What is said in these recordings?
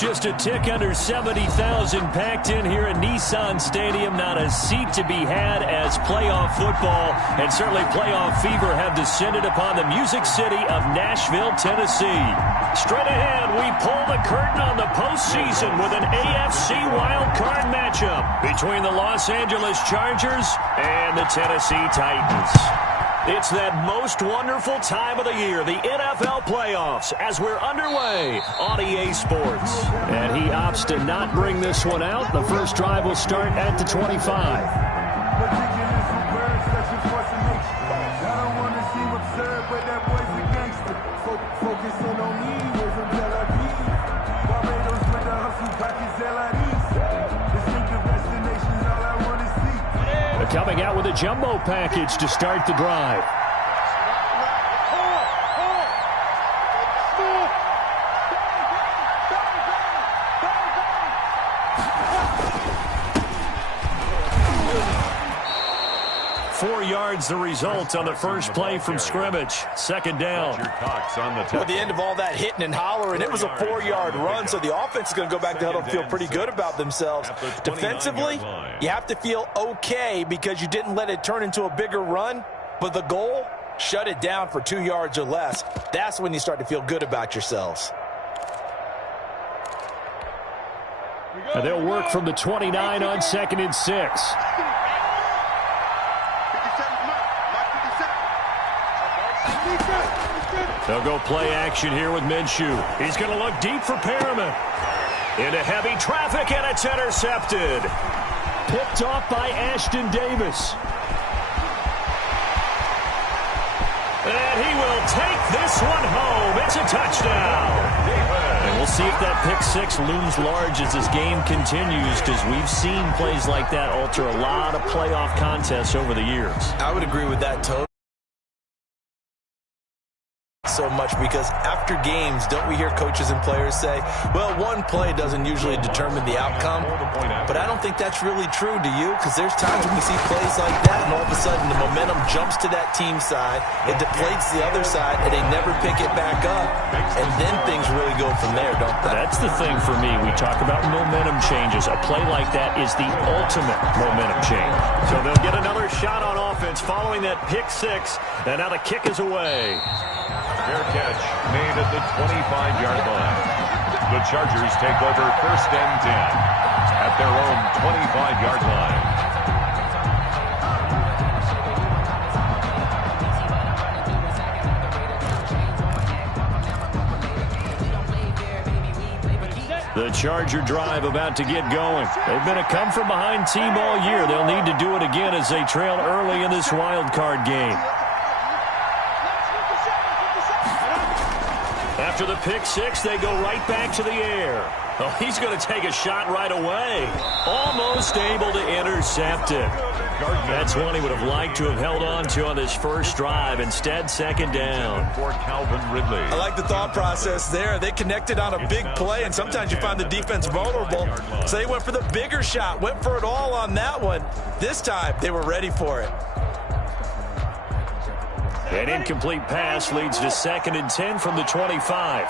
Just a tick under 70,000 packed in here at Nissan Stadium. Not a seat to be had as playoff football and certainly playoff fever have descended upon the Music City of Nashville, Tennessee. Straight ahead, we pull the curtain on the postseason with an AFC Wildcard matchup between the Los Angeles Chargers and the Tennessee Titans. It's that most wonderful time of the year, the NFL playoffs, as we're underway on EA Sports. And he opts to not bring this one out. The first drive will start at the 25. Coming out with a jumbo package to start the drive. The result on the first play from scrimmage. Second down. At the end of all that hitting and hollering, it was a 4-yard run, so the offense is going to go back to huddle and feel pretty good about themselves. Defensively, you have to feel okay because you didn't let it turn into a bigger run, but the goal, shut it down for 2 yards or less. That's when you start to feel good about yourselves. And they'll work from the 29 on 2nd and 6. They'll go play action here with Minshew. He's going to look deep for Perriman. Into heavy traffic, and it's intercepted. Picked off by Ashton Davis. And he will take this one home. It's a touchdown. And we'll see if that pick six looms large as this game continues, because we've seen plays like that alter a lot of playoff contests over the years. I would agree with that totally. So much because after games, don't we hear coaches and players say, well, one play doesn't usually determine the outcome, but I don't think that's really true, do you? Because there's times when we see plays like that and all of a sudden the momentum jumps to that team side, it deflates the other side, and they never pick it back up, and then things really go from there, don't they? That's the thing for me. We talk about momentum changes. A play like that is the ultimate momentum change. So they'll get another shot on offense following that pick six, and now the kick is away. Fair catch made at the 25-yard line. The Chargers take over 1st and 10 at their own 25-yard line. The Charger drive about to get going. They've been a come-from-behind team all year. They'll need to do it again as they trail early in this wild card game. After the pick six, they go right back to the air. Oh, he's going to take a shot right away. Almost able to intercept it. That's one he would have liked to have held on to on this first drive. Instead, 2nd down. For Calvin Ridley. I like the thought process there. They connected on a big play, and sometimes you find the defense vulnerable. So they went for the bigger shot, went for it all on that one. This time, they were ready for it. An incomplete pass leads to 2nd and 10 from the 25.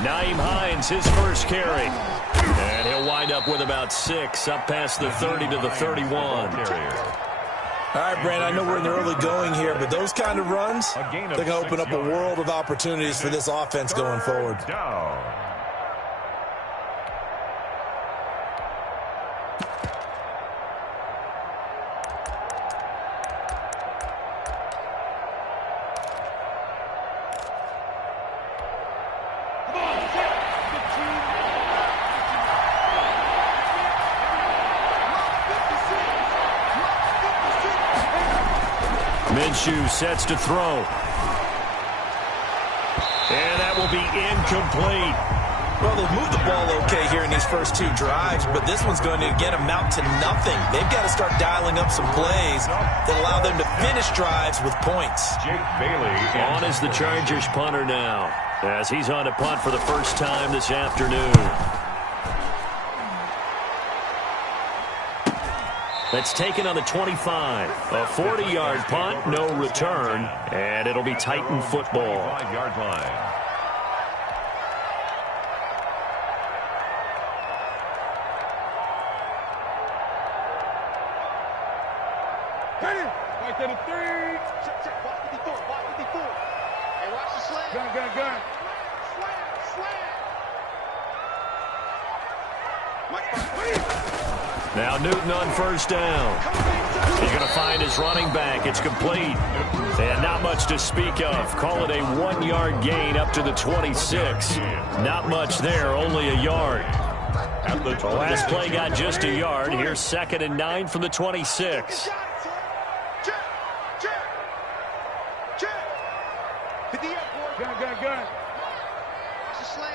Nyheim Hines, his first carry. And he'll wind up with about 6, up past the 30 to the 31. All right, Brand, I know we're in the early going here, but those kind of runs, they're going to open up a world of opportunities for this offense going forward. Minshew sets to throw. And that will be incomplete. Well, they've moved the ball okay here in these first 2 drives, but this one's going to, again, amount to nothing. They've got to start dialing up some plays that allow them to finish drives with points. Jake Bailey on is the Chargers punter now, as he's on to punt for the first time this afternoon. That's taken on the 25. A 40-yard punt, no return, and it'll be Titan football. 5-yard line. Right to the 3. Check. Watch 54. Watch 54. Hey, watch the slant. Gun. Slant. Now Newton on first down. He's going to find his running back. It's complete. And not much to speak of. Call it a 1-yard gain up to the 26. Not much there, only a yard. The last play got just a yard. Here's 2nd and 9 from the 26. Gun. Watch the slant.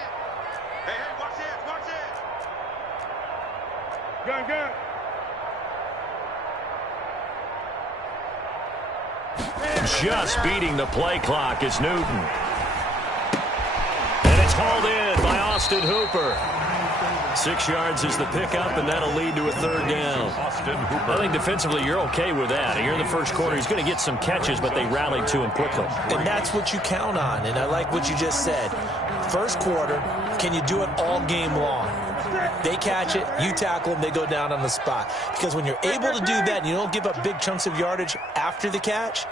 Hey, watch it. Gun. Just beating the play clock is Newton. And it's hauled in by Austin Hooper. 6 yards is the pickup, and that'll lead to a 3rd down. I think defensively you're okay with that. Here in the first quarter, he's going to get some catches, but they rallied to him quickly. And that's what you count on, and I like what you just said. First quarter, can you do it all game long? They catch it, you tackle them, they go down on the spot. Because when you're able to do that and you don't give up big chunks of yardage after the catch,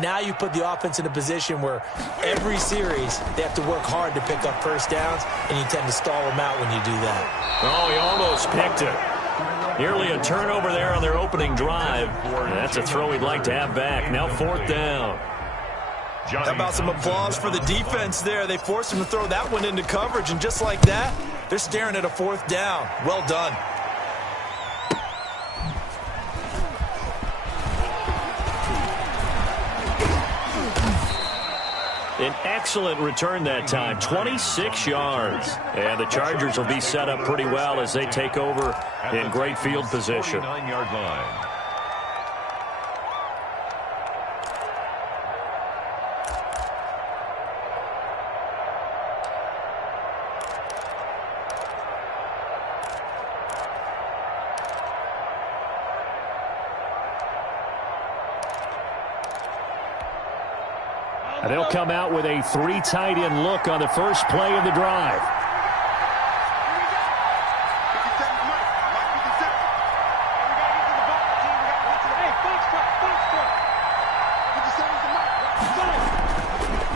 now you put the offense in a position where every series they have to work hard to pick up first downs, and you tend to stall them out when you do that. Oh, he almost picked it. Nearly a turnover there on their opening drive. That's a throw he'd like to have back. Now 4th down. How about some applause for the defense there? They forced him to throw that one into coverage, and just like that, they're staring at a 4th down. Well done. An excellent return that time, 26 yards. And the Chargers will be set up pretty well as they take over in great field position. 9-yard line. And they'll come out with a 3 tight end look on the first play of the drive.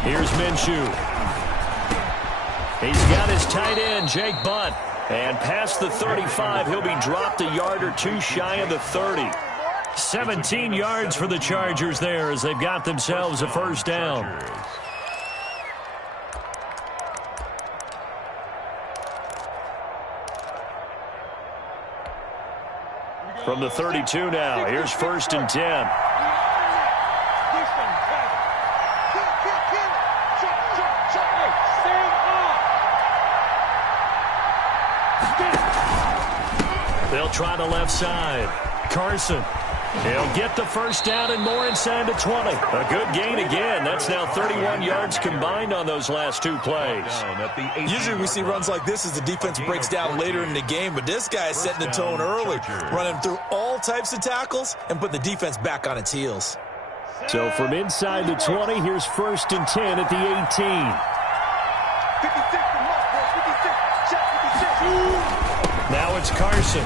Here's Minshew. He's got his tight end, Jake Butt. And past the 35, he'll be dropped a yard or 2 shy of the 30. 17 yards for the Chargers there as they've got themselves a first down. From the 32 now, here's 1st and 10. They'll try the left side. Carson. He'll get the first down and more inside the 20. A good gain again. That's now 31 yards combined on those last 2 plays. Usually we see runs like this as the defense breaks down later in the game, but this guy is setting the tone early, running through all types of tackles and put the defense back on its heels. So from inside the 20, here's 1st and 10 at the 18. Now it's Carson.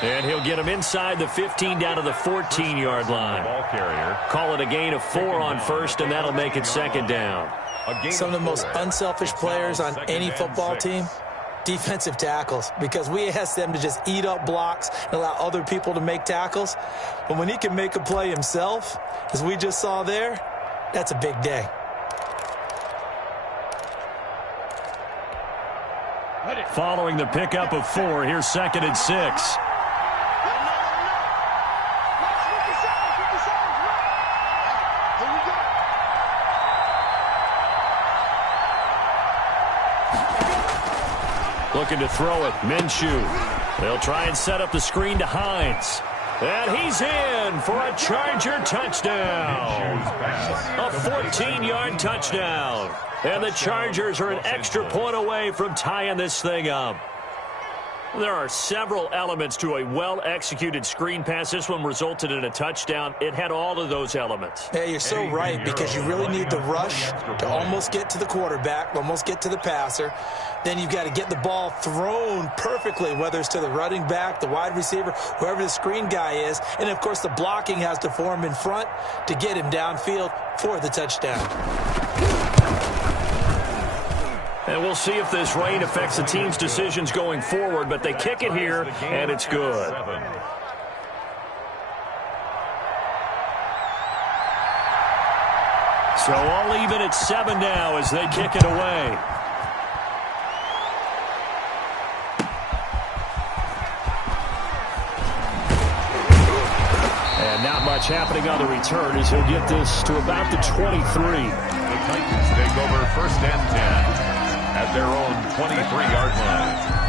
And he'll get him inside the 15 down to the 14-yard line. Ball carrier. Call it a gain of 4 on first, and that'll make it 2nd down. Some of the most unselfish players on any football team, defensive tackles, because we ask them to just eat up blocks and allow other people to make tackles. But when he can make a play himself, as we just saw there, that's a big day. Following the pickup of 4, here's 2nd and 6. Looking to throw it. Minshew. They'll try and set up the screen to Hines. And he's in for a Charger touchdown. A 14-yard touchdown. And the Chargers are an extra point away from tying this thing up. There are several elements to a well-executed screen pass. This one resulted in a touchdown. It had all of those elements. Yeah, you're so right, because you really need the rush to almost get to the quarterback, almost get to the passer. Then you've got to get the ball thrown perfectly, whether it's to the running back, the wide receiver, whoever the screen guy is. And, of course, the blocking has to form in front to get him downfield for the touchdown. And we'll see if this rain affects the team's decisions going forward, but they kick it here, and it's good. So all even at 7 now as they kick it away. And not much happening on the return as he'll get this to about the 23. The Titans take over 1st and 10. At their own 23-yard line.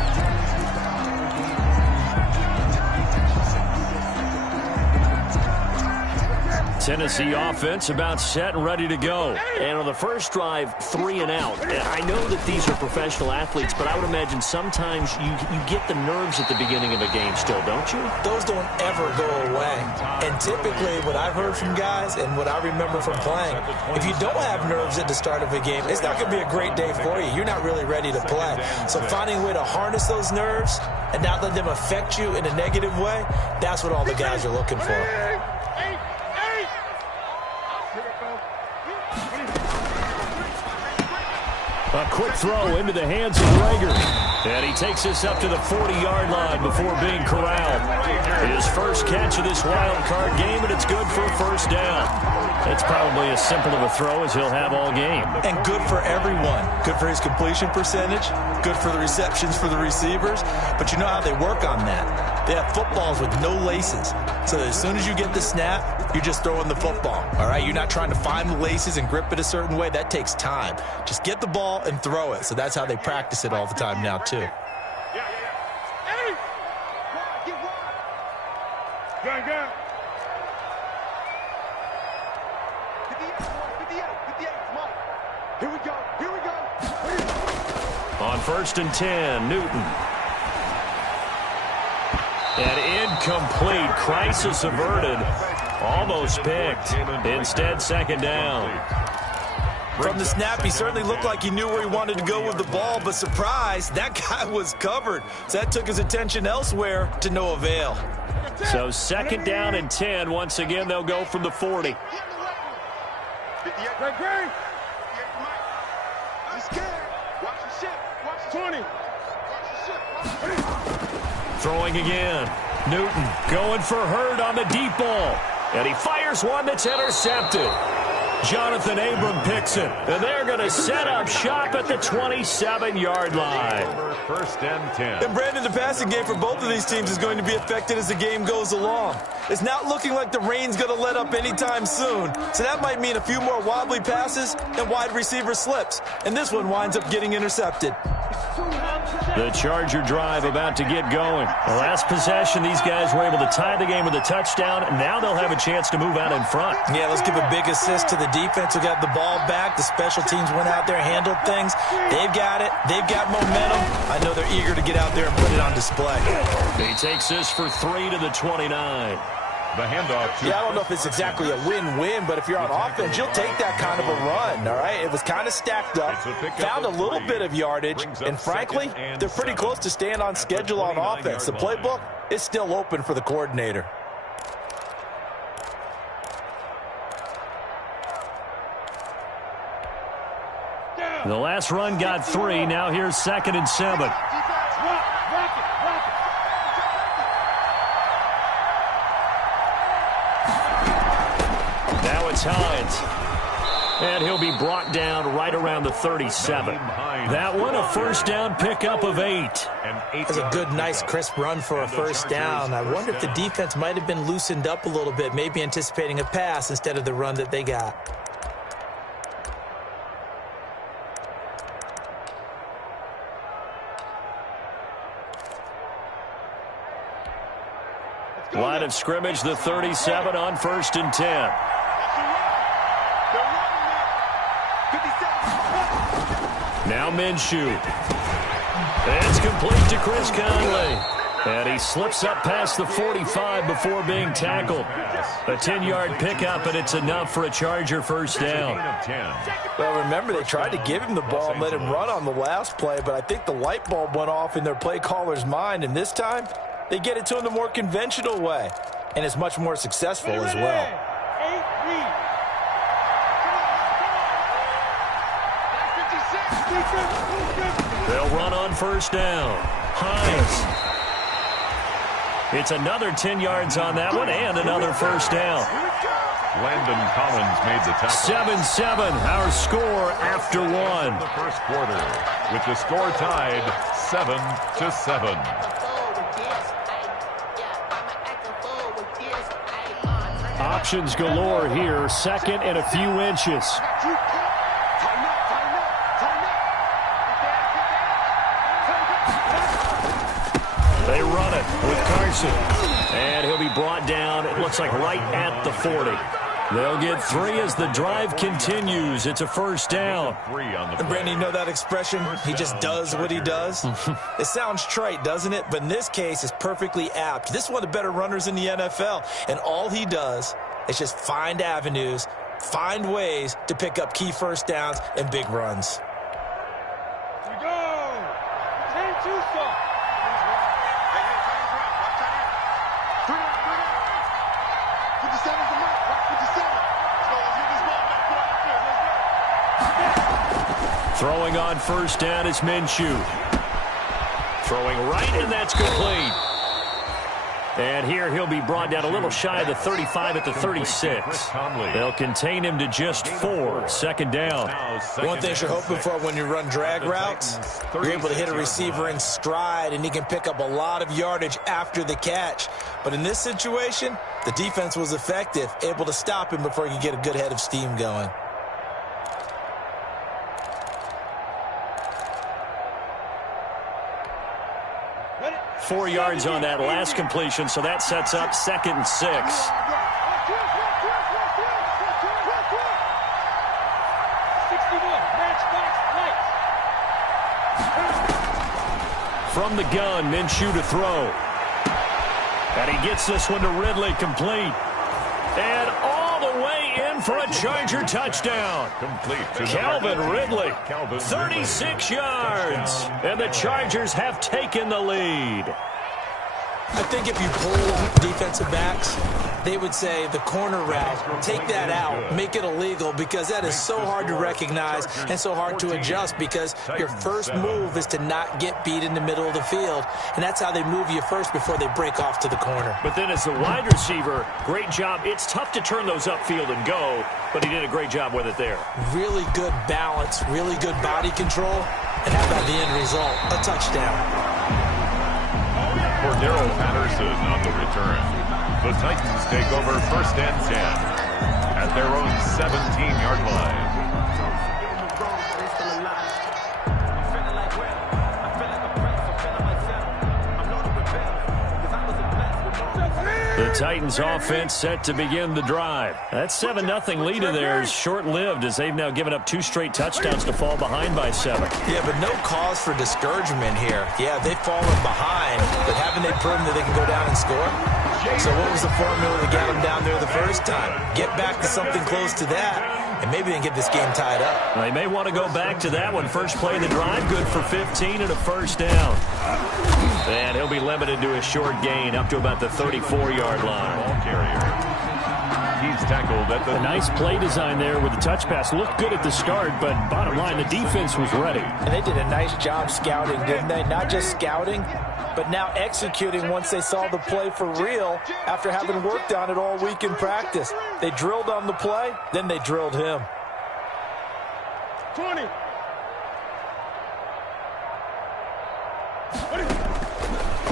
Tennessee offense about set and ready to go. And on the first drive, 3 and out. And I know that these are professional athletes, but I would imagine sometimes you get the nerves at the beginning of a game still, don't you? Those don't ever go away. And typically what I've heard from guys and what I remember from playing, if you don't have nerves at the start of a game, it's not going to be a great day for you. You're not really ready to play. So finding a way to harness those nerves and not let them affect you in a negative way, that's what all the guys are looking for. A quick throw into the hands of Rager. And he takes this up to the 40-yard line before being corralled. His first catch of this wild card game, and it's good for a first down. It's probably as simple of a throw as he'll have all game. And good for everyone. Good for his completion percentage. Good for the receptions for the receivers. But you know how they work on that. They have footballs with no laces. So that as soon as you get the snap, you're just throwing the football. All right? You're not trying to find the laces and grip it a certain way. That takes time. Just get the ball and throw it. So that's how they practice it all the time now, too. Here we go. On 1st and 10, Newton. And incomplete. Crisis averted. Almost picked. Instead, 2nd down. From the snap, he certainly looked like he knew where he wanted to go with the ball, but surprise, that guy was covered. So that took his attention elsewhere to no avail. So 2nd down and 10. Once again, they'll go from the 40. Throwing again. Newton going for Hurd on the deep ball. And he fires one that's intercepted. Jonathan Abram picks it. And they're going to set up shop at the 27-yard line. 1st and 10. And Brandon, the passing game for both of these teams is going to be affected as the game goes along. It's not looking like the rain's going to let up anytime soon. So that might mean a few more wobbly passes and wide receiver slips. And this one winds up getting intercepted. The Charger drive about to get going. The last possession, these guys were able to tie the game with a touchdown. Now they'll have a chance to move out in front. Yeah, let's give a big assist to the defense who got the ball back. The special teams went out there, handled things. They've got it. They've got momentum. I know they're eager to get out there and put it on display. He takes this for 3 to the 29. The handoff. Yeah, I don't know if it's exactly a win-win, but if you're on offense, you'll take that kind of a run, all right? It was kind of stacked up, found a little bit of yardage, and frankly, they're pretty close to staying on schedule on offense. The playbook is still open for the coordinator. The last run got 3. Now here's 2nd and 7. Now it's Hines. And he'll be brought down right around the 37. That one, a first down pickup of 8. That's a good, nice, crisp run for a first down. I wonder if the defense might have been loosened up a little bit, maybe anticipating a pass instead of the run that they got. Line of scrimmage, the 37 on 1st and 10. Now Minshew. It's complete to Chris Conley. And he slips up past the 45 before being tackled. A 10-yard pickup, and it's enough for a Charger first down. Well, remember, they tried to give him the ball and let him run on the last play, but I think the light bulb went off in their play caller's mind, and this time they get it to him the more conventional way, and it's much more successful as well. They'll run on first down. Hines. It's another 10 yards on that one and another first down. Landon Collins made the tackle. 7-7, our score after one. The first quarter, with the score tied 7-7. Options galore here, second and a few inches. They run it with Carson. And he'll be brought down, it looks like right at the 40. They'll get 3 as the drive continues. It's a first down. And Brandon, you know that expression? He just does what he does? It sounds trite, doesn't it? But in this case, it's perfectly apt. This is one of the better runners in the NFL. And all he does is just find avenues, find ways to pick up key first downs and big runs. Here we go. 10-2 stop. Throwing on first down is Minshew. Throwing right, and that's complete. And here he'll be brought down a little shy of the 35 at the 36. They'll contain him to just 4. Second down. One thing you're hoping for when you run drag routes, you're able to hit a receiver in stride, and he can pick up a lot of yardage after the catch. But in this situation, the defense was effective, able to stop him before he could get a good head of steam going. Ready? 4 yards on that last completion, so that sets up 2nd and 6. From the gun, Minshew to throw. And he gets this one to Ridley, complete. And all the way in for a Charger touchdown. Complete to Calvin Ridley, 36 yards. And the Chargers have taken the lead. I think if you pull defensive backs, they would say the corner route, take that out, make it illegal, because that is so hard to recognize and so hard to adjust, because your first move is to not get beat in the middle of the field, and that's how they move you first before they break off to the corner. But then as the wide receiver, great job. It's tough to turn those upfield and go, but he did a great job with it there. Really good balance, really good body control, and how about the end result? A touchdown. Cordero Patterson on the return. The Titans take over 1st and 10 at their own 17-yard line. The Titans offense set to begin the drive. That 7-0 lead of theirs short-lived, as they've now given up 2 straight touchdowns to fall behind by 7. Yeah, but no cause for discouragement here. Yeah, they've fallen behind, but haven't they proven that they can go down and score? So what was the formula that got them down there the first time? Get back to something close to that, and maybe they can get this game tied up. They may want to go back to that one. First play of the drive, good for 15 and a first down. And he'll be limited to a short gain up to about the 34-yard line. Ball carrier. He's tackled at the... A nice play design there with the touch pass. Looked good at the start, but bottom line, the defense was ready. And they did a nice job scouting, didn't they? Not just scouting, but now executing once they saw the play for real after having worked on it all week in practice. They drilled on the play, then they drilled him. 20.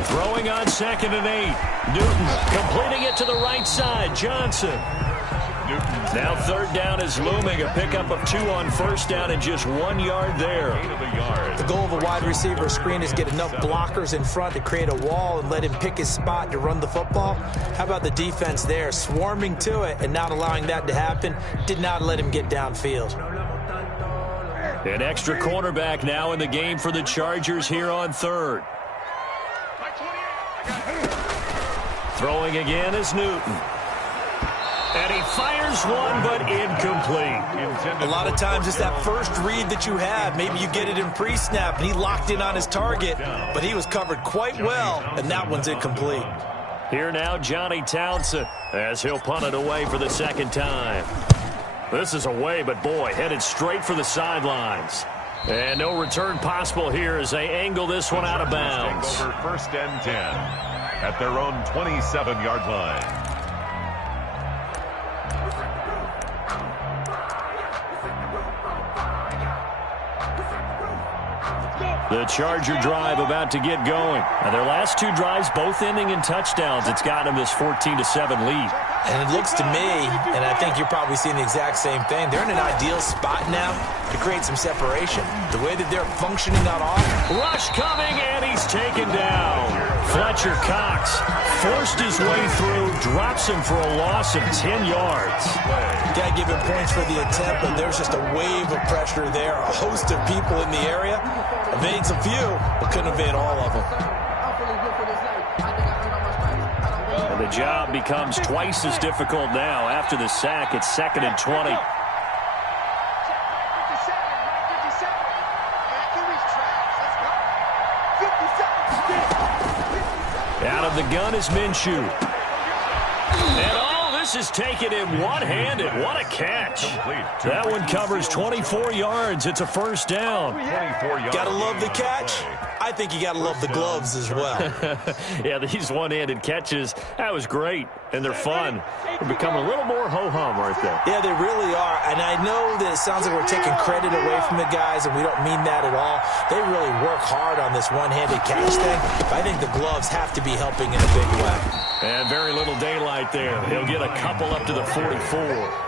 Throwing on 2nd and 8. Newton completing it to the right side. Johnson. Now 3rd down is looming. A pickup of 2 on 1st down and just 1 yard there. The goal of a wide receiver screen is get enough blockers in front to create a wall and let him pick his spot to run the football. How about the defense there, swarming to it and not allowing that to happen? Did not let him get downfield. An extra cornerback now in the game for the Chargers here on third. Throwing again is Newton. And he fires one, but incomplete. A lot of times it's that first read that you have. Maybe you get it in pre-snap, and he locked in on his target, but he was covered quite well, and that one's incomplete. Here now, Johnny Townsend, as he'll punt it away for the second time. This is away, but boy, headed straight for the sidelines. And no return possible here as they angle this one out of bounds. Over first and 10 at their own 27-yard line. The Charger drive about to get going. And their last two drives both ending in touchdowns. It's got them this 14-7 lead. And it looks to me, and I think you're probably seeing the exact same thing, they're in an ideal spot now to create some separation. The way that they're functioning on offense. Rush coming, and he's taken down. Fletcher Cox forced his way through, drops him for a loss of 10 yards. Got to give him points for the attempt, but there's just a wave of pressure there. A host of people in the area. Evades a few, but couldn't evade all of them. And the job becomes twice as difficult now. After the sack, it's 2nd and 20. Out of the gun is Minshew. And all this is taken in one-handed. What a catch. That one covers 24 yards. It's a first down. Gotta love the catch. I think you gotta love the gloves as well. Yeah, these one-handed catches, that was great. And they're fun. They're becoming a little more ho-hum, aren't they? Yeah, they really are. And I know that it sounds like we're taking credit away from the guys, and we don't mean that at all. They really work hard on this one-handed catch thing. I think the gloves have to be helping in a big way. And very little daylight there. He'll get a couple up to the 44.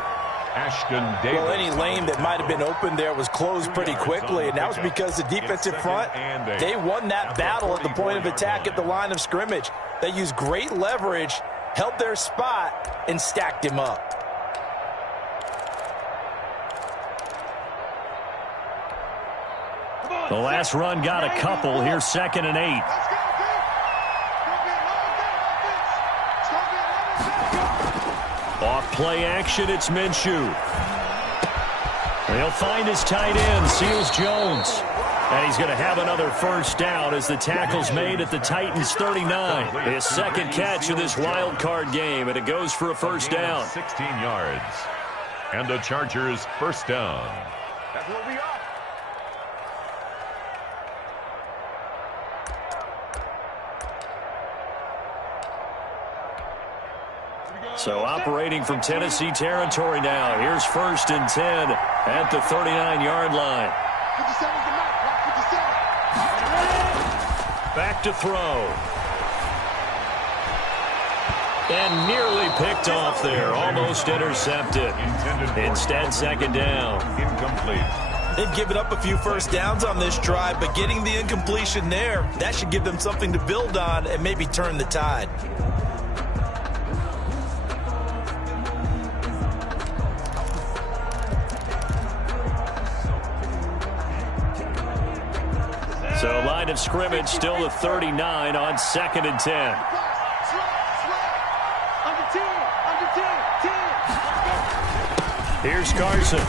Well, any lane that might have been open there was closed pretty quickly, and that was because the defensive front, they won that battle at the point of attack at the line of scrimmage. They used great leverage, held their spot, and stacked him up. The last run got a couple. Here's 2nd and 8. Off play action, it's Minshew. He'll find his tight end, Seals Jones. And he's going to have another first down as the tackle's made at the Titans' 39. His second catch of this wild card game, and it goes for a first down. 16 yards. And the Chargers first down. That's what we are. So operating from Tennessee territory now. Here's 1st and 10 at the 39-yard line. 57's the mark. 57. Back to throw. And nearly picked off there. Almost intercepted. Instead, 2nd down. Incomplete. They've given up a few first downs on this drive, but getting the incompletion there, that should give them something to build on and maybe turn the tide. So line of scrimmage still the 39 on 2nd and 10. Here's Carson.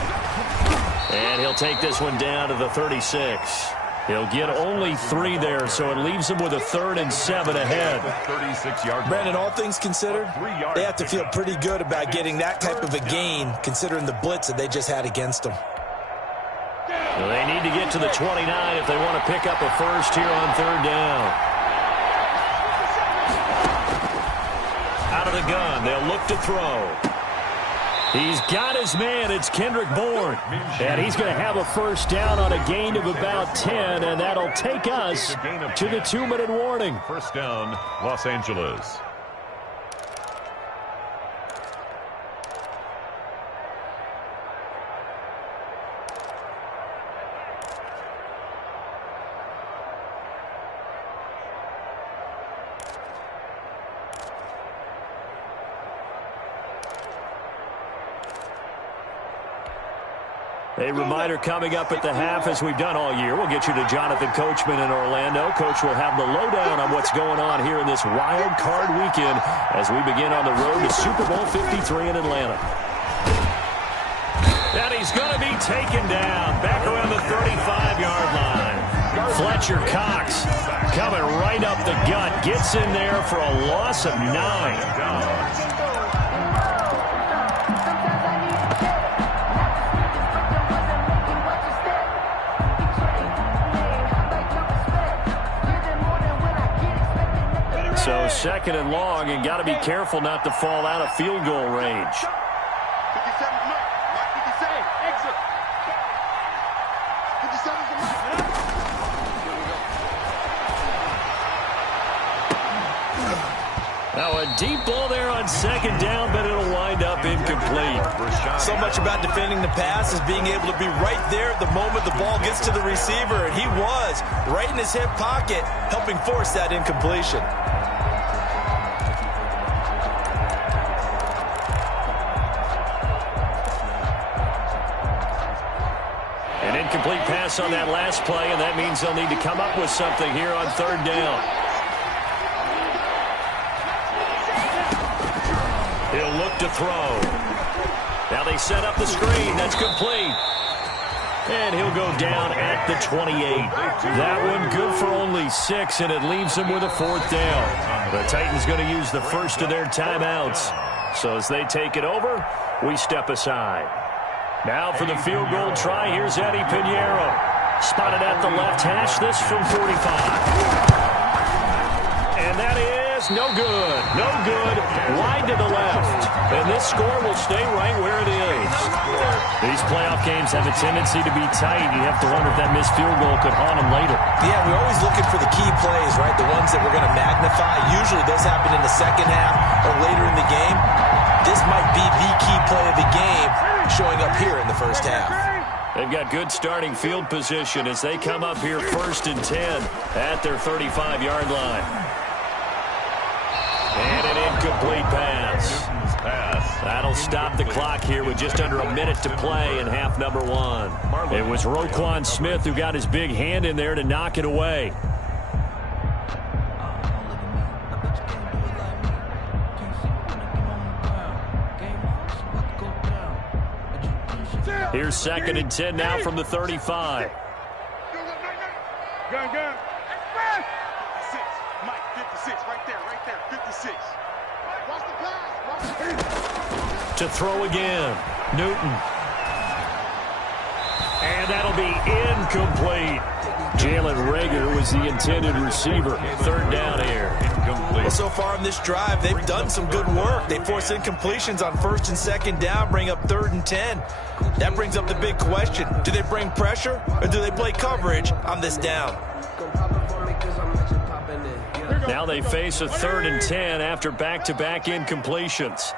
And he'll take this one down to the 36. He'll get only 3 there, so it leaves him with a 3rd and 7 ahead. 36-yard. Brandon, all things considered, they have to feel pretty good about getting that type of a gain, considering the blitz that they just had against them. Well, they need to get to the 29 if they want to pick up a first here on 3rd down. Out of the gun, they'll look to throw. He's got his man. It's Kendrick Bourne. And he's going to have a first down on a gain of about 10, and that'll take us to the 2-minute warning. First down, Los Angeles. A reminder coming up at the half, as we've done all year. We'll get you to Jonathan Coachman in Orlando. Coach will have the lowdown on what's going on here in this wild card weekend as we begin on the road to Super Bowl 53 in Atlanta. And he's going to be taken down back around the 35-yard line. Fletcher Cox coming right up the gut. Gets in there for a loss of 9. So second and long, and got to be careful not to fall out of field goal range. 57 Mike. Mike 57. Exit. 57 is the Mike. Now a deep ball there on second down, but it'll wind up incomplete. So much about defending the pass is being able to be right there at the moment the ball gets to the receiver, and he was right in his hip pocket, helping force that incompletion. An incomplete pass on that last play, and that means they'll need to come up with something here on third down. He'll look to throw. Now they set up the screen. That's complete. And he'll go down at the 28. That one good for only 6, and it leaves him with a fourth down. The Titans going to use the first of their timeouts. So as they take it over, we step aside. Now for the field goal try, here's Eddie Pinheiro. Spotted at the left hash, this from 45. And that is no good. No good. Wide to the left. And this score will stay right where it is. These playoff games have a tendency to be tight. You have to wonder if that missed field goal could haunt them later. Yeah, we're always looking for the key plays, right? The ones that we're going to magnify. Usually those happen in the second half or later in the game. This might be the key play of the game showing up here in the first half. They've got good starting field position as they come up here 1st and 10 at their 35-yard line. And an incomplete pass. That'll stop the clock here with just under a minute to play in half number 1. It was Roquan Smith who got his big hand in there to knock it away. Here's 2nd and 10 now from the 35. Gun. 56. Mike, 56. Right there. 56. Watch the pass. To throw again. Newton. And that'll be incomplete. Jalen Reagor was the intended receiver. 3rd down here. Well, so far in this drive, they've done some good work. They force incompletions on 1st and 2nd down, bring up 3rd and 10. That brings up the big question. Do they bring pressure or do they play coverage on this down? Now they face a 3rd and 10 after back-to-back incompletions.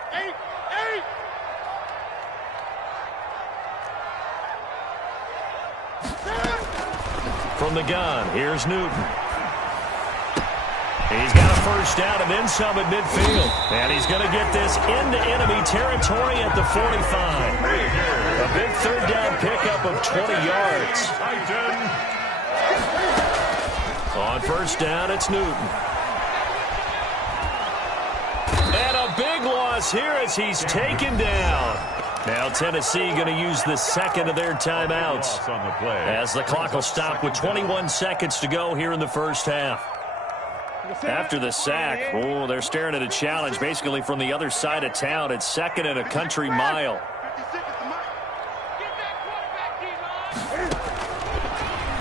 From the gun, here's Newton. He's got a first down and then some at midfield. And he's going to get this into enemy territory at the 45. A big 3rd down pickup of 20 yards. On 1st down, it's Newton. And a big loss here as he's taken down. Now Tennessee going to use the 2nd of their timeouts as the clock will stop with 21 seconds to go here in the first half. After the sack, they're staring at a challenge basically from the other side of town. It's 2nd and a country mile.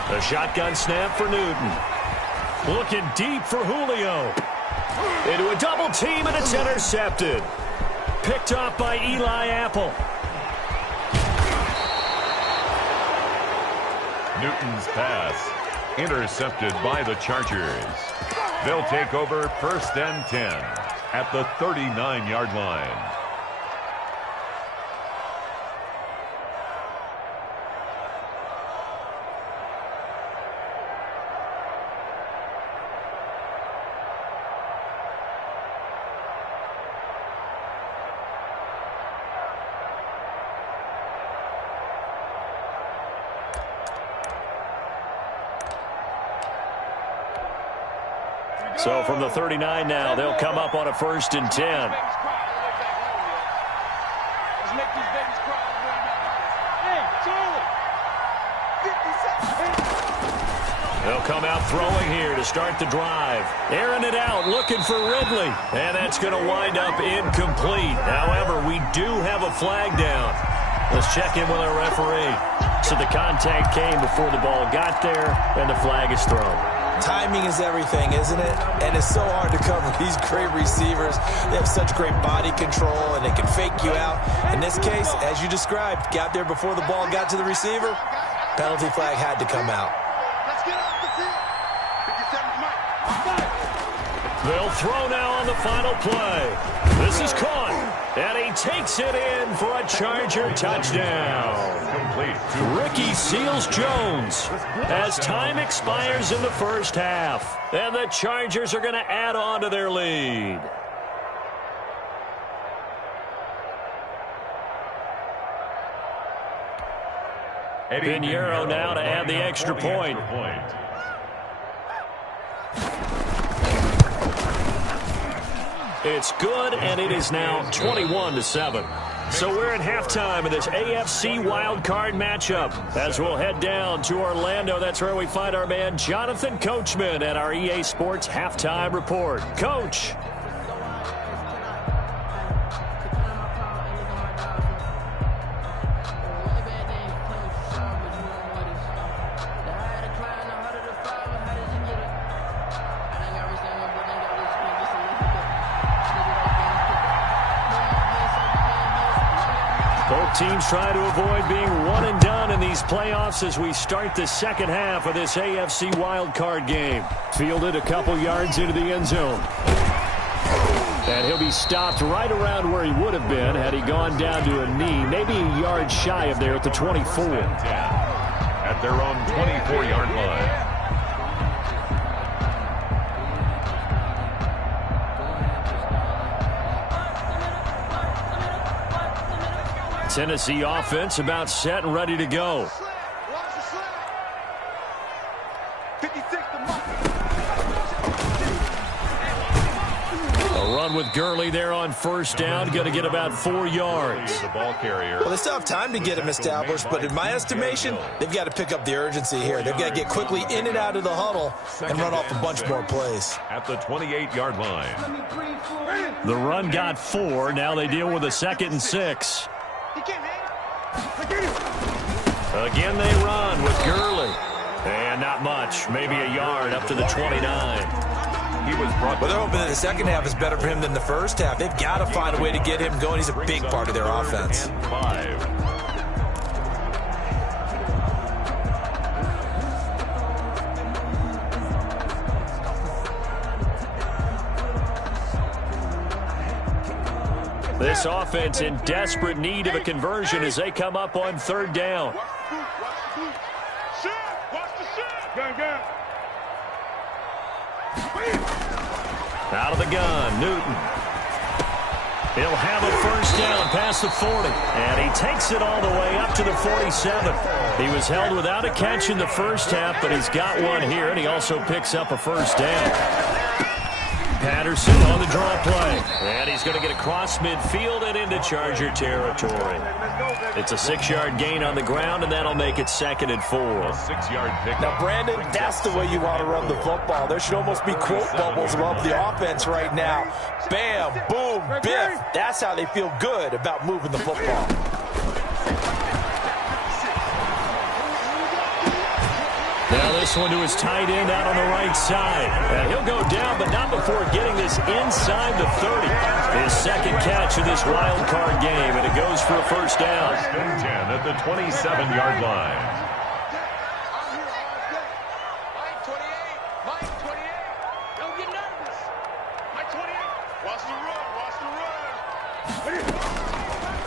The shotgun snap for Newton. Looking deep for Julio. Into a double team, and it's intercepted. Picked off by Eli Apple. Newton's pass intercepted by the Chargers. They'll take over 1st and 10 at the 39-yard line. So from the 39 now, they'll come up on a 1st and 10. They'll come out throwing here to start the drive. Airing it out, looking for Ridley. And that's going to wind up incomplete. However, we do have a flag down. Let's check in with our referee. So the contact came before the ball got there, and the flag is thrown. Timing is everything, isn't it? And it's so hard to cover these great receivers. They have such great body control, and they can fake you out. In this case, as you described, got there before the ball got to the receiver. Penalty flag had to come out. They'll throw now on the final play. This is caught, and he takes it in for a Charger touchdown. Ricky Seals-Jones as time expires in the first half, and the Chargers are going to add on to their lead. Pinheiro now to add the extra point. It's good, and it is now 21-7. So we're at halftime of this AFC Wildcard matchup. As we'll head down to Orlando, that's where we find our man Jonathan Coachman at our EA Sports Halftime Report. Coach. Both teams trying to avoid being one and done in these playoffs as we start the second half of this AFC wildcard game. Fielded a couple yards into the end zone. And he'll be stopped right around where he would have been had he gone down to a knee, maybe a yard shy of there at the 24. At their own 24-yard line. Tennessee offense about set and ready to go. A run with Gurley there on first down. Going to get about 4 yards. The ball carrier. Well, they still have time to get him established, but in my estimation, they've got to pick up the urgency here. They've got to get quickly in and out of the huddle and run off a bunch more plays. At the 28-yard line. The run got 4. Now they deal with a 2nd and 6. Again they run with Gurley. And not much. Maybe a yard up to the 29. He was brought. Well, they're hoping that the second half is better for him than the first half. They've got to find a way to get him going. He's a big part of their offense. 5. This offense in desperate need of a conversion as they come up on 3rd down. Out of the gun, Newton. He'll have a first down past the 40. And he takes it all the way up to the 47. He was held without a catch in the first half, but he's got one here, and he also picks up a first down. Patterson on the draw play. And he's going to get across midfield and into Charger territory. It's a 6-yard gain on the ground, and that'll make it 2nd and 4. 6-yard pick. Now, Brandon, that's the way you want to run the football. There should almost be quote bubbles above the offense right now. Bam, boom, biff. That's how they feel good about moving the football. Now this one to his tight end out on the right side. And he'll go down, but not before getting this inside the 30. His 2nd catch of this wild card game, and it goes for a first down. 10 at the 27-yard line.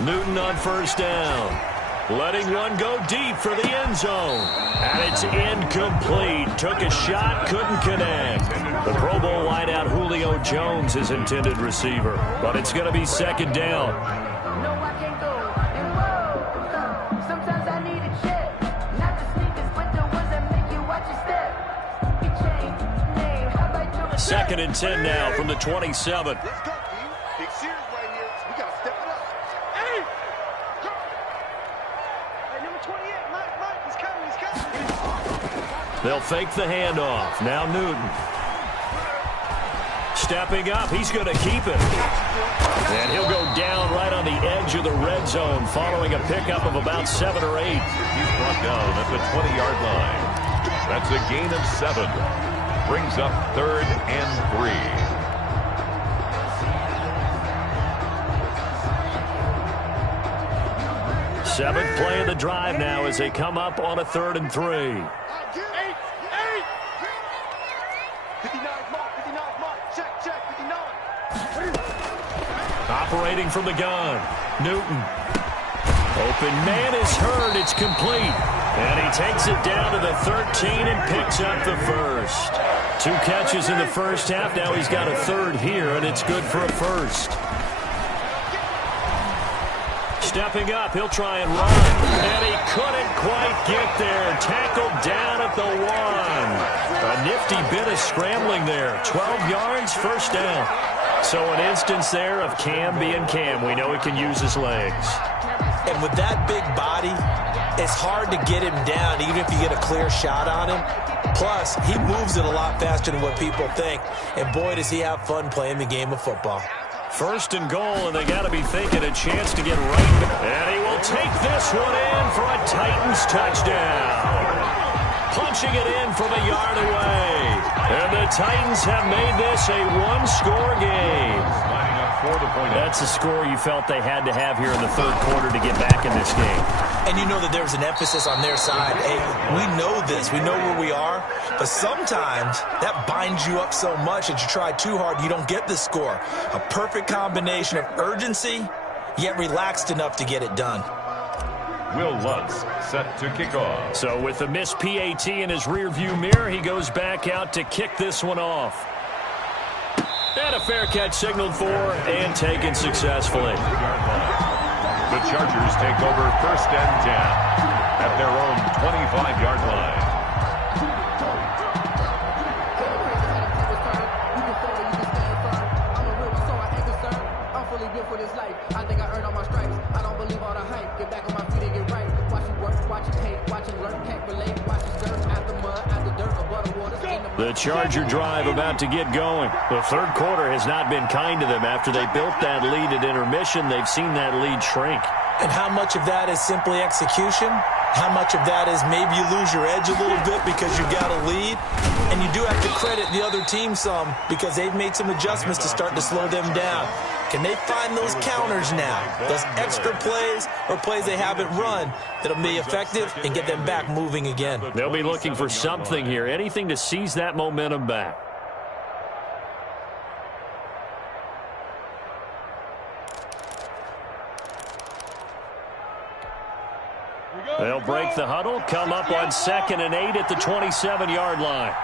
Newton on first down. Letting one go deep for the end zone. And it's incomplete. Took a shot, couldn't connect. The Pro Bowl wideout Julio Jones, his intended receiver. But it's going to be 2nd down. 2nd and 10 now from the 27. Let's go, Big series right here. We got to step it up. Hey! Go! Hey, number 28, Mike, he's coming. They'll fake the handoff. Now Newton. Stepping up, he's going to keep it. And he'll go down right on the edge of the red zone following a pickup of about 7 or 8. He's brought down at the 20-yard line. That's a gain of 7. Brings up 3rd and 3. 7th play of the drive now as they come up on a 3rd and 3. 59 mark, check, 59. Operating from the gun, Newton. Open man is heard, it's complete. And he takes it down to the 13 and picks up the first. 2 catches in the first half, now he's got a 3rd here, and it's good for a first. Stepping up, he'll try and run. And he couldn't quite get there. Tackled down at the 1. A nifty bit of scrambling there. 12 yards, first down. So an instance there of Cam being Cam. We know he can use his legs. And with that big body, it's hard to get him down, even if you get a clear shot on him. Plus, he moves it a lot faster than what people think. And boy, does he have fun playing the game of football. 1st and goal, and they got to be thinking a chance to get right back. And he will take this one in for a Titans touchdown. Punching it in from a yard away. And the Titans have made this a 1-score game. Lining up for the point. That's a score you felt they had to have here in the 3rd quarter to get back in this game. And you know that there's an emphasis on their side. Hey, we know this. We know where we are. But sometimes that binds you up so much that you try too hard, you don't get the score. A perfect combination of urgency, yet relaxed enough to get it done. Will Lutz set to kick off. So with the missed PAT in his rearview mirror, he goes back out to kick this one off. And a fair catch signaled for and taken successfully. The Chargers take over 1st and 10 at their own 25-yard line. I think I earned all my stripes. I don't believe all the hype. Get back on my feet and get right. Watch it work, watch it hate, watch it learn, can't relate. Watch it stir out the mud, out the dirt, above the water. The Charger drive about to get going. The 3rd quarter has not been kind to them. After they built that lead at intermission, they've seen that lead shrink. And how much of that is simply execution? How much of that is maybe you lose your edge a little bit because you got a lead? And you do have to credit the other team some because they've made some adjustments to start to slow them down. Can they find those counters now, those extra plays or plays they haven't run that'll be effective and get them back moving again? They'll be looking for something here, anything to seize that momentum back. They'll break the huddle, come up on 2nd and 8 at the 27-yard line.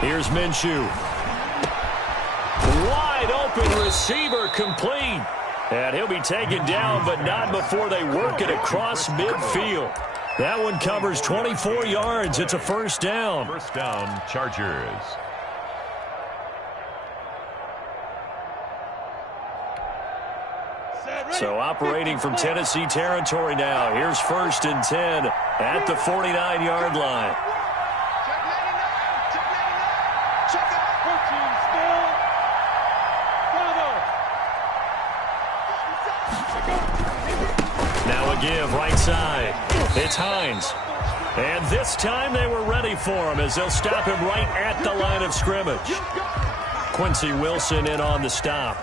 Here's Minshew. Wide open receiver complete. And he'll be taken down, but not before they work it across midfield. That one covers 24 yards. It's a first down. First down, Chargers. So operating from Tennessee territory now. Here's 1st and 10 at the 49-yard line. Now a give right side. It's Hines. And this time they were ready for him as they'll stop him right at the line of scrimmage. Quincy Wilson in on the stop.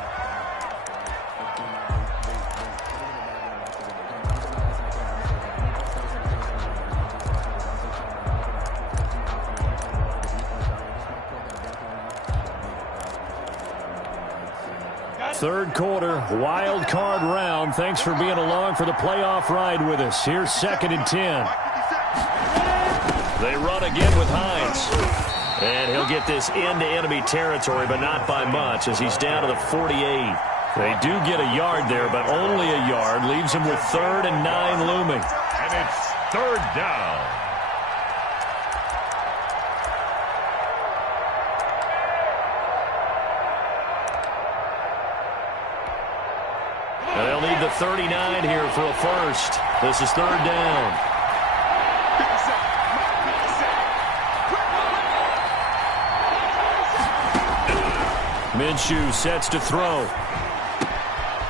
Third quarter, wild card round. Thanks for being along for the playoff ride with us. Here's 2nd and 10. They run again with Hines. And he'll get this into enemy territory, but not by much as he's down to the 48. They do get a yard there, but only a yard. Leaves him with 3rd and 9 looming. And it's 3rd down. need the 39 here for a first. This is third down. Minshew sets to throw.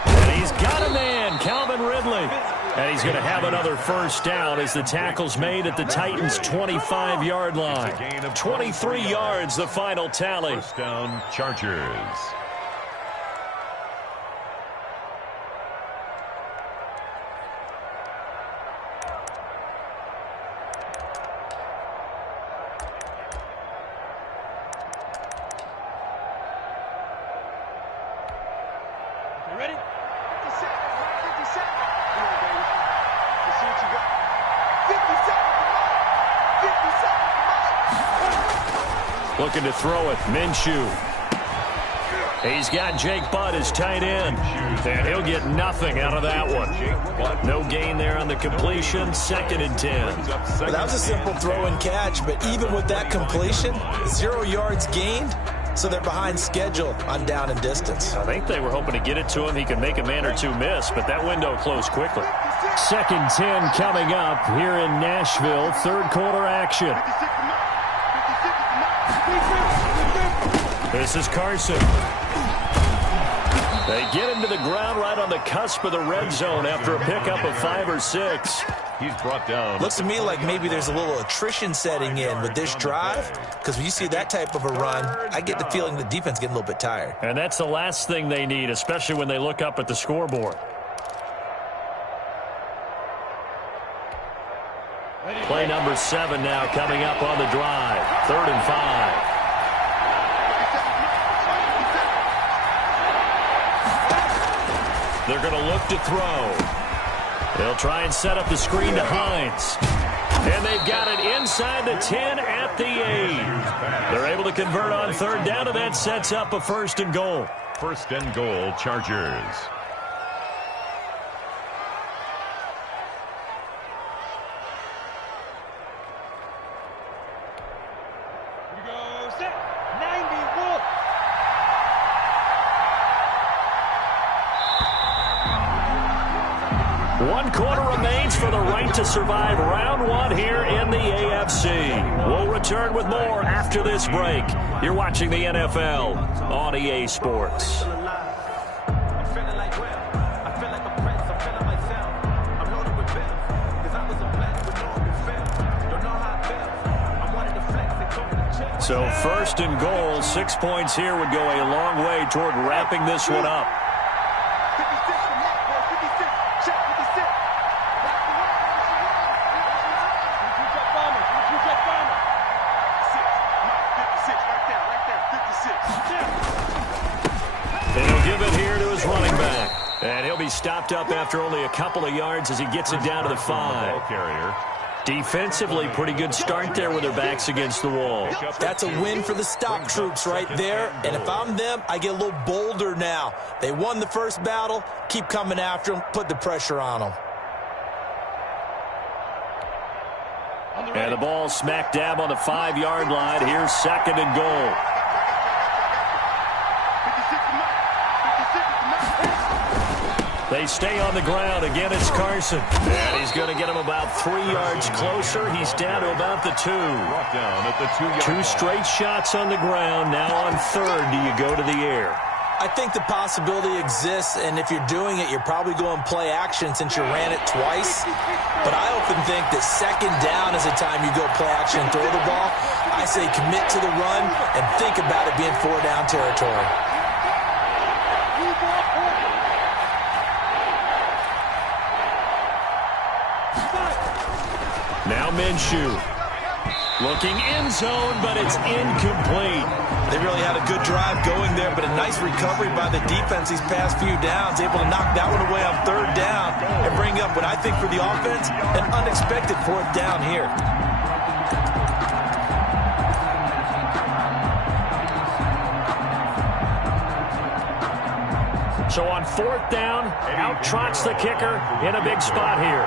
And he's got a man, Calvin Ridley. And he's going to have another first down as the tackle's made at the Titans' 25-yard line. 23 yards, the final tally. First down, Chargers. Looking to throw it, Minshew. He's got Jake Butt as tight end, and he'll get nothing out of that one. No gain there on the completion, 2nd and 10. Well, that was a simple throw and catch, but even with that completion, 0 yards gained, so they're behind schedule on down and distance. I think they were hoping to get it to him. He could make a man or two miss, but that window closed quickly. 2nd 10 coming up here in Nashville, third quarter action. This is Carson. They get him to the ground right on the cusp of the red zone after a pickup of 5 or 6. He's brought down. Looks to me like maybe there's a little attrition setting in with this drive, because when you see that type of a run, I get the feeling the defense getting a little bit tired. And that's the last thing they need, especially when they look up at the scoreboard. Play number 7 now coming up on the drive. 3rd and 5. They're going to look to throw. They'll try and set up the screen to Hines. And they've got it inside the 10 at the 8. They're able to convert on 3rd down, and that sets up a 1st and goal. 1st and goal, Chargers. One quarter remains for the right to survive round 1 here in the AFC. We'll return with more after this break. You're watching the NFL on EA Sports. So 1st and goal, 6 points here would go a long way toward wrapping this one up. Stopped up after only a couple of yards as he gets it down to the 5. Defensively, pretty good start there with their backs against the wall. That's a win for the stop troops right there. And if I'm them, I get a little bolder now. They won the first battle. Keep coming after them. Put the pressure on them. And the ball smack dab on the 5-yard line. Here's 2nd and goal. They stay on the ground. Again, it's Carson. And he's going to get him about 3 yards closer. He's down to about the 2. Brought down at the 2-yard line. 2 straight shots on the ground. Now on 3rd, do you go to the air? I think the possibility exists, and if you're doing it, you're probably going play action since you ran it twice. But I often think that 2nd down is the time you go play action and throw the ball. I say commit to the run and think about it being 4-down territory. Now Minshew. Looking end zone, but it's incomplete. They really had a good drive going there, but a nice recovery by the defense these past few downs, able to knock that one away on 3rd down and bring up what I think for the offense, an unexpected 4th down here. So on 4th down, out trots the kicker in a big spot here.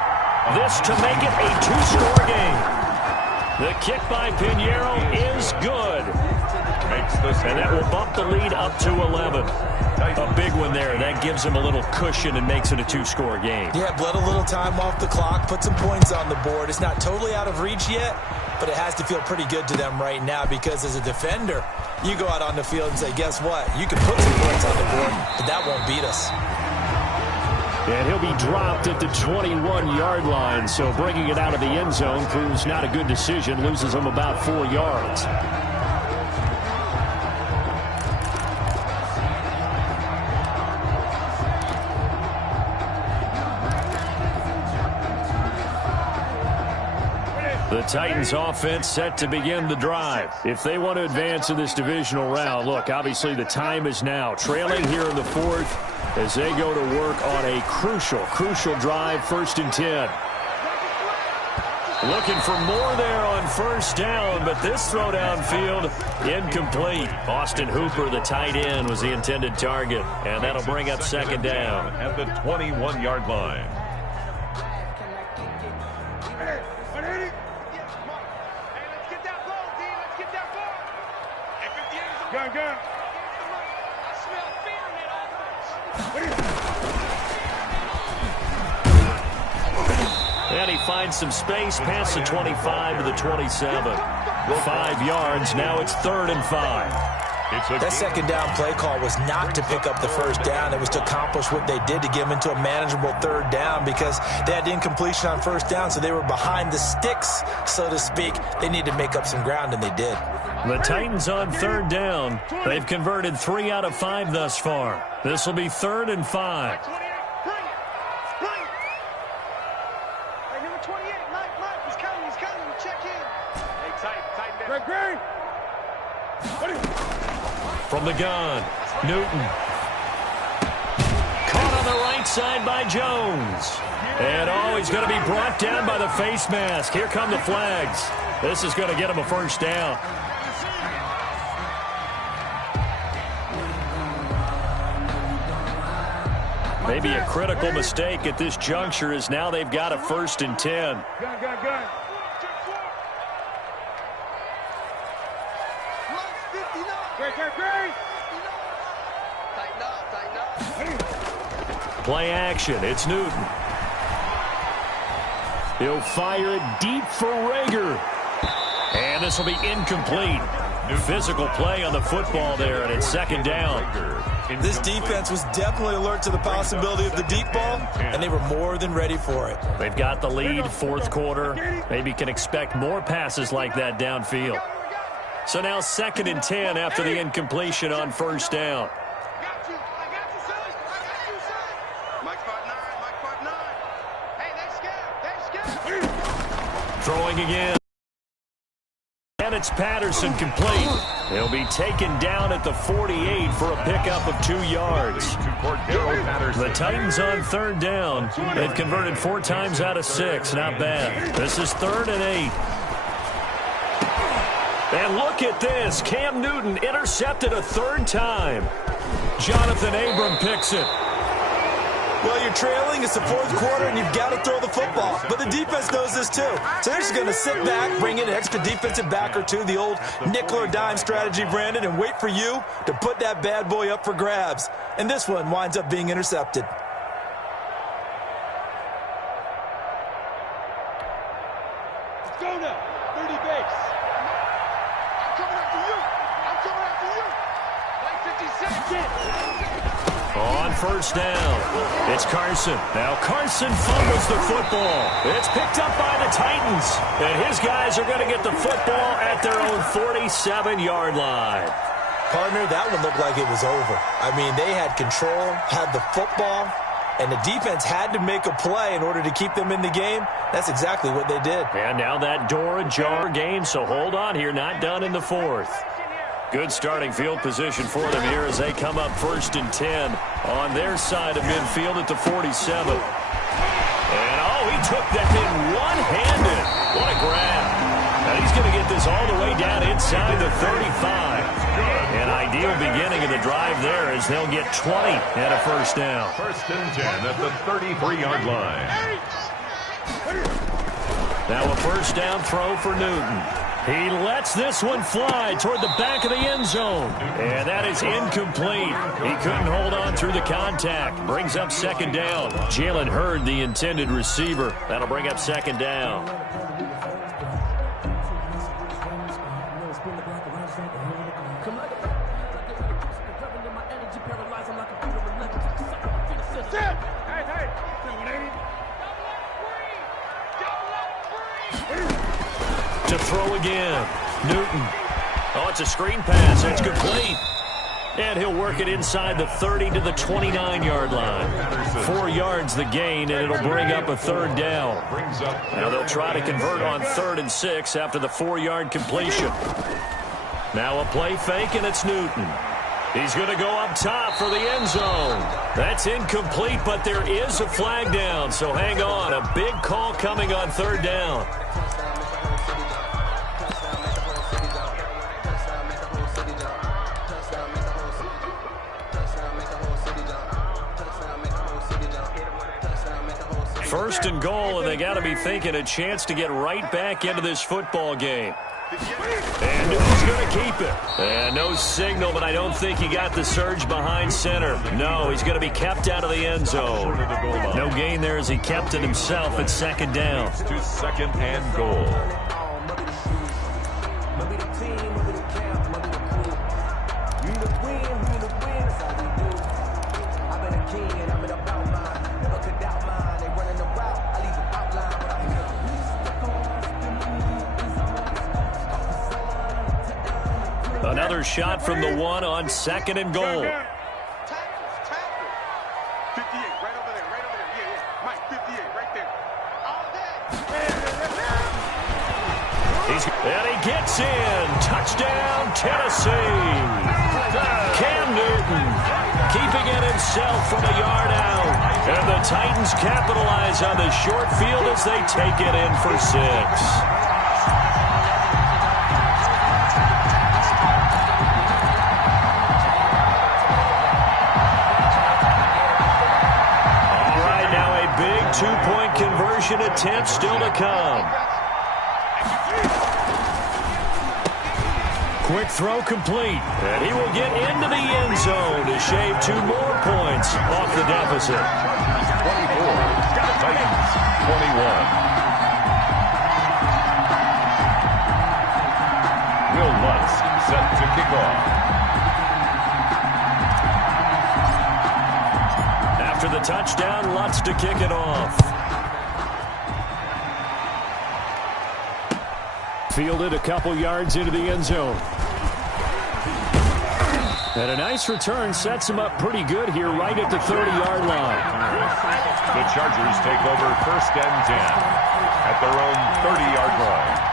This to make it a 2-score game. The kick by Pinheiro is good. And that will bump the lead up to 11. A big one there. That gives them a little cushion and makes it a 2-score game. Yeah, bled a little time off the clock, put some points on the board. It's not totally out of reach yet, but it has to feel pretty good to them right now because as a defender, you go out on the field and say, guess what? You can put some points on the board, but that won't beat us. And he'll be dropped at the 21-yard line, so bringing it out of the end zone proves not a good decision, loses him about 4 yards. The Titans offense set to begin the drive. If they want to advance in this divisional round, look, obviously the time is now. Trailing here in the 4th as they go to work on a crucial drive, 1st and 10. Looking for more there on 1st down, but this throw downfield incomplete. Austin Hooper, the tight end, was the intended target, and that'll bring up 2nd down. At the 21-yard line. And he finds some space past the 25 to the 27. 5 yards. Now it's 3rd and 5. That 2nd down play call was not to pick up the 1st down. It was to accomplish what they did to get them into a manageable 3rd down because they had incompletion on 1st down, so they were behind the sticks, so to speak. They needed to make up some ground, and they did. The Titans on 3rd down. They've converted 3 out of 5 thus far. This will be 3rd and 5. From the gun, Newton. Caught on the right side by Jones. And he's going to be brought down by the face mask. Here come the flags. This is going to get him a 1st down. Maybe a critical mistake at this juncture is now they've got a 1st and 10. Gun. Play action. It's Newton. He'll fire it deep for Rager. And this will be incomplete. Physical play on the football there, and it's 2nd down. This defense was definitely alert to the possibility of the deep ball, and they were more than ready for it. They've got the lead, 4th quarter. Maybe can expect more passes like that downfield. So now 2nd and 10 after the incompletion on 1st down. Throwing again. And it's Patterson complete. He'll be taken down at the 48 for a pickup of 2 yards. The Titans on 3rd down. They've converted 4 times out of 6. Not bad. This is 3rd and 8. And look at this. Cam Newton intercepted a 3rd time. Jonathan Abram picks it. Well, you're trailing. It's the 4th quarter, and you've got to throw the football. But the defense knows this, too. So they're just going to sit back, bring in an extra defensive back or two, the old nickel or dime strategy, Brandon, and wait for you to put that bad boy up for grabs. And this one winds up being intercepted. Let's go now. 30 base. I'm coming after you. Like 50 cents. On 1st down, it's Carson. Now Carson fumbles the football. It's picked up by the Titans. And his guys are going to get the football at their own 47-yard line. Partner, that one looked like it was over. I mean, they had control, had the football, and the defense had to make a play in order to keep them in the game. That's exactly what they did. And now that door ajar game, so hold on here. Not done in the 4th. Good starting field position for them here as they come up 1st and 10 on their side of midfield at the 47. And, he took that in one-handed. What a grab. Now he's going to get this all the way down inside the 35. An ideal beginning of the drive there as they'll get 20 and a 1st down. 1st and 10 at the 33-yard line. Now a 1st down throw for Newton. He lets this one fly toward the back of the end zone. And that is incomplete. He couldn't hold on through the contact. Brings up second down. Jalen Hurd, the intended receiver. That'll bring up second down. To throw again. Newton. Oh, it's a screen pass. It's complete. And he'll work it inside the 30 to the 29-yard line. 4 yards the gain, and it'll bring up a third down. Now they'll try to convert on 3rd and 6 after the 4-yard completion. Now a play fake, and it's Newton. He's going to go up top for the end zone. That's incomplete, but there is a flag down, so hang on. A big call coming on 3rd down. First and goal, and they got to be thinking a chance to get right back into this football game. And Newton's going to keep it. And no signal, but I don't think he got the surge behind center. No, he's going to be kept out of the end zone. No gain there as he kept it himself at second down. To 2nd and goal. Another shot from the 1 on 2nd and goal. 58, right over there, Yeah. Mike, 58, right there. All day. And he gets in. Touchdown, Tennessee. Cam Newton keeping it himself from a yard out. And the Titans capitalize on the short field as they take it in for 6. Two-point conversion attempt still to come. Quick throw complete. And he will get into the end zone to shave 2 more points off the deficit. 24, Titans 21. Will Lutz set to kick off. After the touchdown, Lutz to kick it off. Fielded a couple yards into the end zone. And a nice return sets him up pretty good here right at the 30-yard line. The Chargers take over 1st and 10 at their own 30-yard line.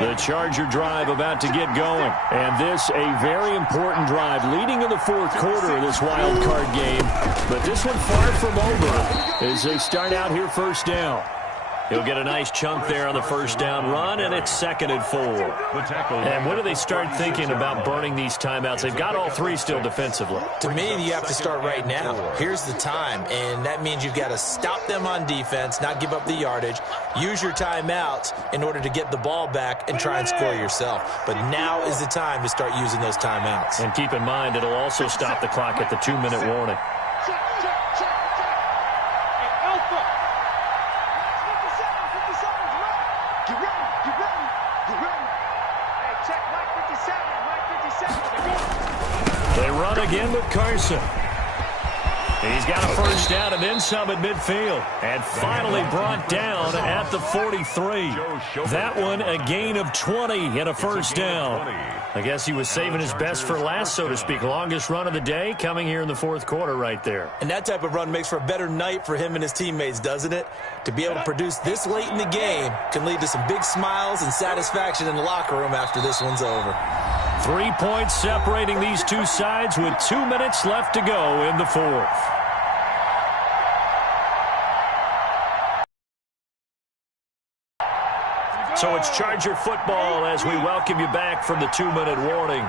The Charger drive about to get going. And this a very important drive leading in the 4th quarter of this wild card game. But this one far from over as they start out here 1st down. He'll get a nice chunk there on the 1st down run, and it's 2nd and 4. And when do they start thinking about burning these timeouts? They've got all 3 still defensively. To me, you have to start right now. Here's the time, and that means you've got to stop them on defense, not give up the yardage, use your timeouts in order to get the ball back and try and score yourself. But now is the time to start using those timeouts. And keep in mind, it'll also stop the clock at the 2-minute warning. They run again with Carson. He's got a 1st down and then some at midfield. And finally brought down at the 43. That one a gain of 20 and a 1st down. I guess he was saving his best for last, so to speak. Longest run of the day coming here in the 4th quarter right there. And that type of run makes for a better night for him and his teammates, doesn't it? To be able to produce this late in the game can lead to some big smiles and satisfaction in the locker room after this one's over. 3 points separating these two sides with 2 minutes left to go in the 4th. So it's Charger football as we welcome you back from the 2-minute warning.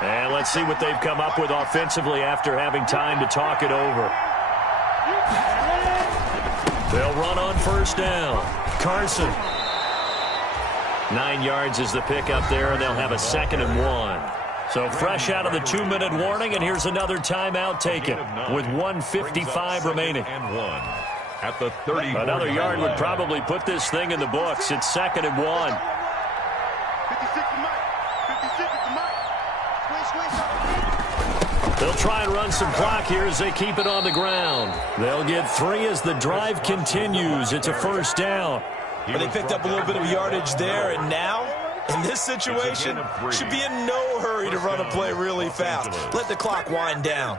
And let's see what they've come up with offensively after having time to talk it over. They'll run on first down. Carson. 9 yards is the pickup there, and they'll have a 2nd and 1. So fresh out of the 2-minute warning, and here's another timeout taken with 1:55 remaining. And 1 at the 30. Another yard would probably put this thing in the books. It's 2nd and 1. 56 to Mike. 56 to Mike. They'll try and run some clock here as they keep it on the ground. They'll get 3 as the drive continues. It's a first down. But they picked up a little bit of yardage there, and now, in this situation, should be in no hurry to run a play really fast. Let the clock wind down.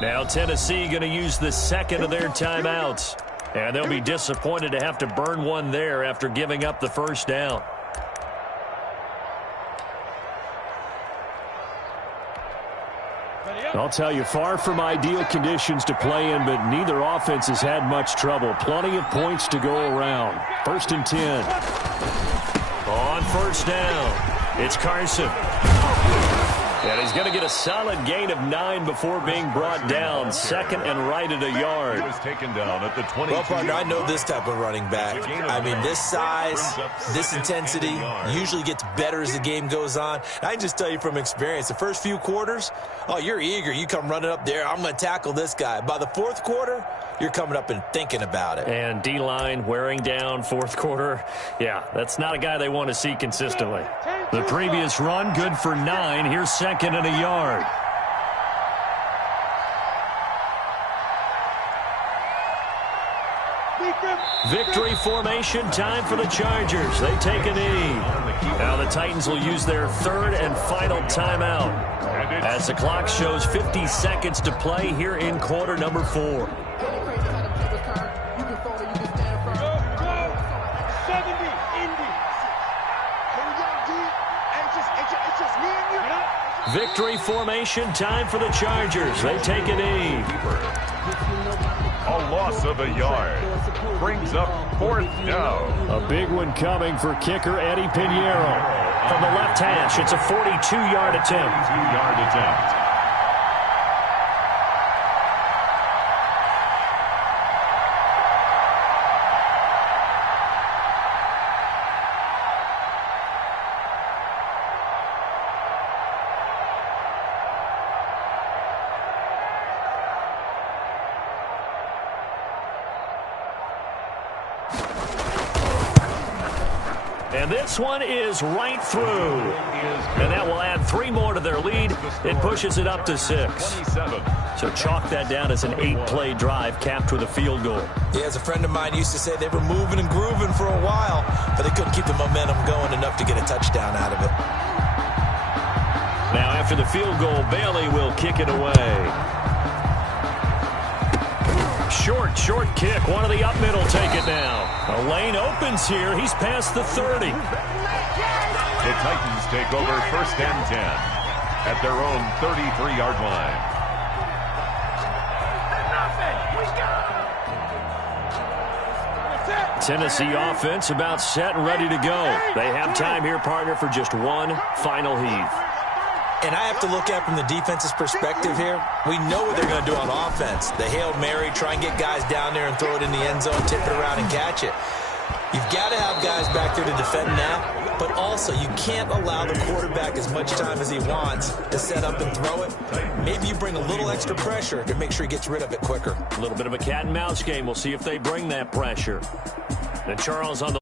Now Tennessee going to use the 2nd of their timeouts. And they'll be disappointed to have to burn one there after giving up the first down. I'll tell you, far from ideal conditions to play in, but neither offense has had much trouble. Plenty of points to go around. 1st and 10. On first down, it's Carson. And he's going to get a solid gain of 9 before being brought down. 2nd and right at a yard. He was taken down at the 22. Well, partner, I know this type of running back. I mean, this size, this intensity usually gets better as the game goes on. I can just tell you from experience, the first few quarters, oh, you're eager. You come running up there, I'm going to tackle this guy. By the 4th quarter, you're coming up and thinking about it. And D-line wearing down 4th quarter. Yeah, that's not a guy they want to see consistently. The previous run, good for 9. Here's 2nd and a yard. Victory formation time for the Chargers. They take a knee. Now the Titans will use their 3rd and final timeout as the clock shows 50 seconds to play here in quarter number 4. Victory formation time for the Chargers. They take a knee. A loss of a yard brings up 4th down. A big one coming for kicker Eddie Pinheiro. From the left hash, it's a 42-yard attempt. 42-yard attempt. And this one is right through. And that will add 3 more to their lead. It pushes it up to 6. So chalk that down as an 8-play drive capped with a field goal. Yeah, as a friend of mine used to say, they were moving and grooving for a while, but they couldn't keep the momentum going enough to get a touchdown out of it. Now after the field goal, Bailey will kick it away. Short kick. One of the up middle take it now. A lane opens here. He's past the 30. The Titans take over 1st and 10 at their own 33-yard line. Tennessee offense about set and ready to go. They have time here, partner, for just one final heave. And I have to look at from the defense's perspective here. We know what they're going to do on offense. The Hail Mary, try and get guys down there and throw it in the end zone, tip it around and catch it. You've got to have guys back there to defend that, but also you can't allow the quarterback as much time as he wants to set up and throw it. Maybe you bring a little extra pressure to make sure he gets rid of it quicker. A little bit of a cat and mouse game. We'll see if they bring that pressure. And Charles on the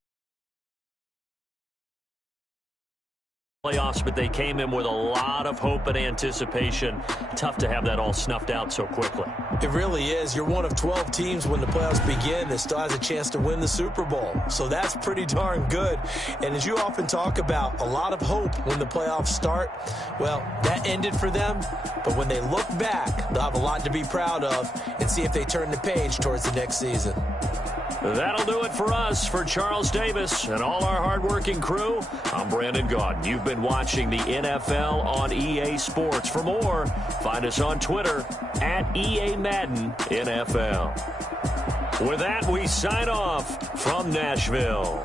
playoffs, but they came in with a lot of hope and anticipation. Tough to have that all snuffed out so quickly. It really is. You're one of 12 teams when the playoffs begin that still has a chance to win the Super Bowl. So that's pretty darn good. And as you often talk about, a lot of hope when the playoffs start. Well, that ended for them. But when they look back, they'll have a lot to be proud of and see if they turn the page towards the next season. That'll do it for us. For Charles Davis and all our hardworking crew, I'm Brandon Gaudin. You've been watching the NFL on EA Sports. For more, find us on Twitter at EA Madden NFL. With that, we sign off from Nashville.